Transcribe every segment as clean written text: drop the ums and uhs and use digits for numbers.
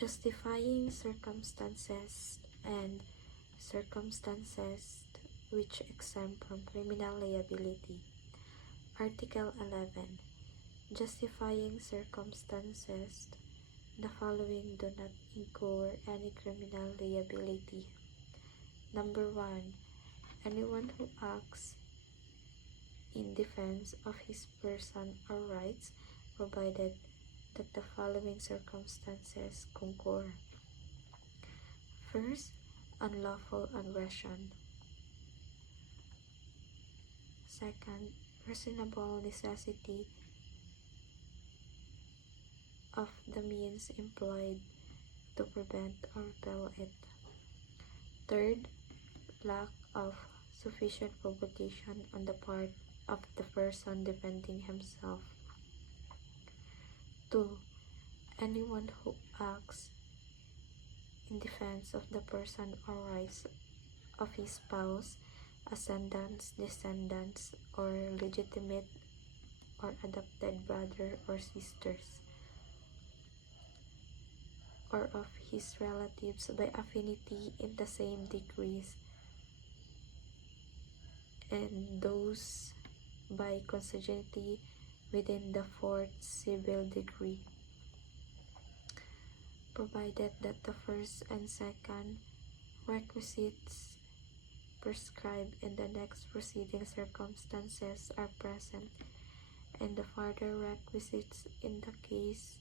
Justifying circumstances and circumstances which exempt from criminal liability. Article 11. Justifying circumstances. The following do not incur any criminal liability. Number 1. Anyone who acts in defense of his person or rights, provided that the following circumstances concur. First, unlawful aggression. Second, reasonable necessity of the means employed to prevent or repel it. Third, lack of sufficient provocation on the part of the person defending himself. 2. Anyone who acts in defense of the person or rights of his spouse, ascendants, descendants, or legitimate or adopted brother or sisters, or of his relatives by affinity in the same degrees, and those by consanguinity within the fourth civil degree, provided that the first and second requisites prescribed in the next preceding circumstances are present, and the further requisites in the case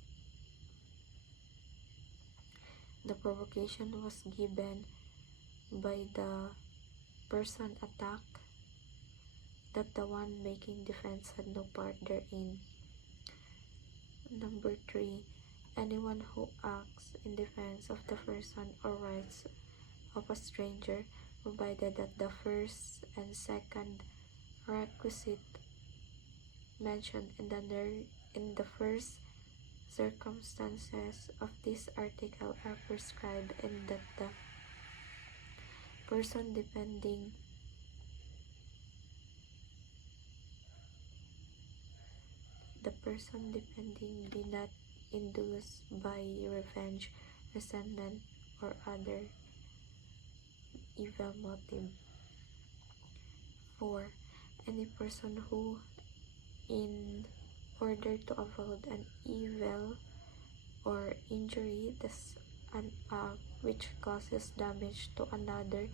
the provocation was given by the person attacked, that the one making defense had no part therein. Number 3. Anyone who acts in defense of the person or rights of a stranger, provided that the first and second requisite mentioned in the first circumstances of this article are prescribed, and that the person defending be not induced by revenge, resentment, or other evil motive. 4. Any person who, in order to avoid an evil or injury, does an act which causes damage to another,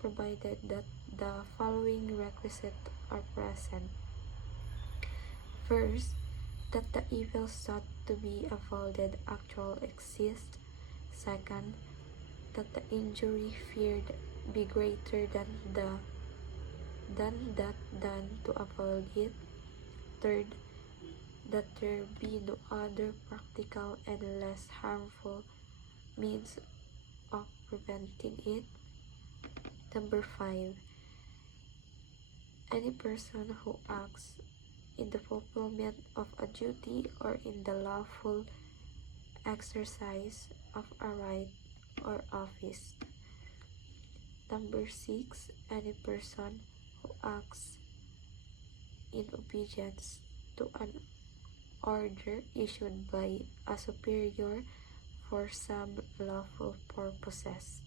provided that the following requisites are present. First, that the evil sought to be avoided actually exists. Second, that the injury feared be greater than that done to avoid it. Third, that there be no other practical and less harmful means of preventing it. Number 5. Any person who acts in the fulfillment of a duty or in the lawful exercise of a right or office. Number 6. Any person who acts in obedience to an order issued by a superior for some lawful purposes.